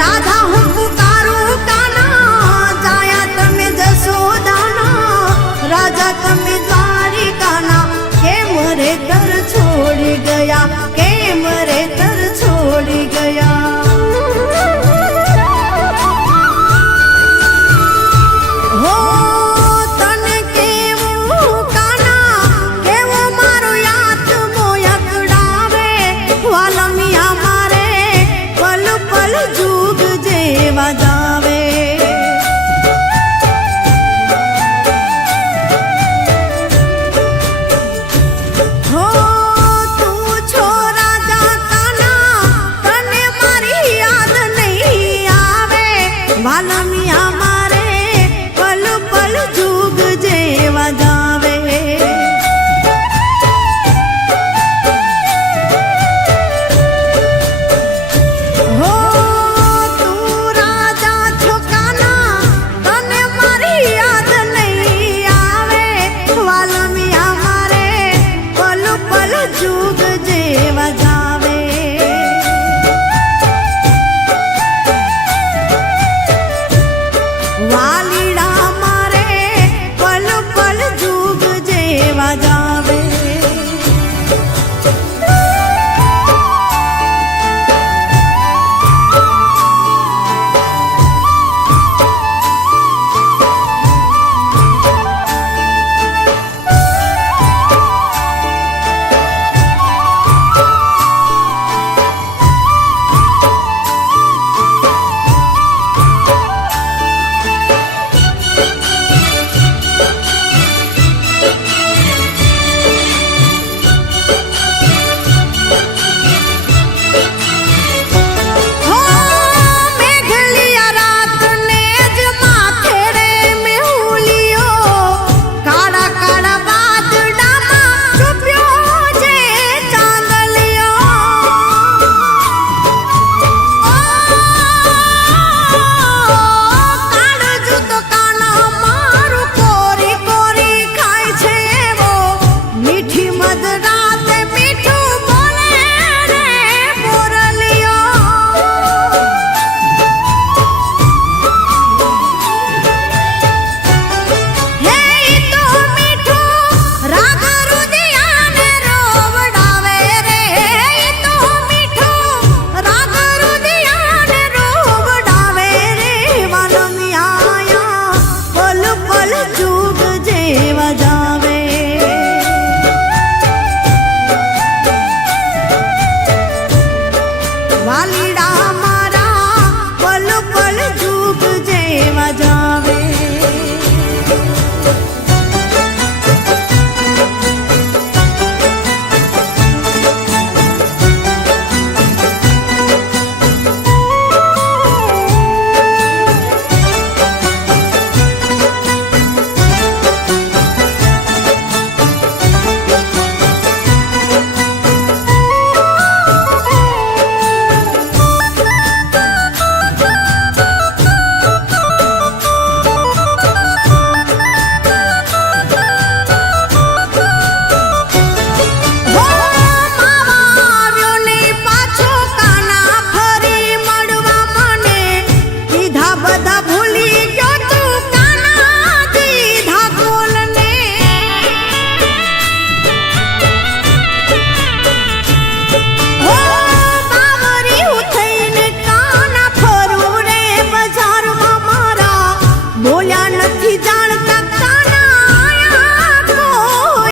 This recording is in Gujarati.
રાધા હું પુકારું કાના, જાયા તમે જશોદાના, રાજા તમે દ્વારિકાના, કેમ રે તર છોડી ગયા, કેમ રે તર છોડી ગયા. હો તને કેવું કાના, કેવો મારો આત્મો યકડાવે, વાલમિયા મારે પલ પલ જુગ જેવા જાવે. હો તું છો રાજા કાના, તને મારી યાદ નહીં આવે, વાલમિયા મારે પલ પલ જુગ જેવા જાવે. હો તું રાજા છો કાના, તને મારી યાદ નહીં આવે, વાલમિયા મારે પલ પલ જુગ જેવા જાવે. વાલીડા મારે પલ પલ જુગ જેવા જાવે. હો મેઘલિયા રાતને જ માથે રે મેહુલિયો, કાળા કાળા વાદળામાં છુપ્યો છે ચાંદલિયો. કાળજું તો કાના મારું કોરી કોરી ખાય છે એવો, મીઠી મધરાતે મીઠું બોલે રે મોરલિયો. હે ઈ તો મીઠું રાગ રુદિયાને રોવડાવે રે, ઈ તો મીઠું રાગ રુદિયાને રોવડાવે રે, વાલમિયા પલ પલ જુગ જેવા જાવે. વાલીડા મારા પલ પલ જુગ જેવા જાવે.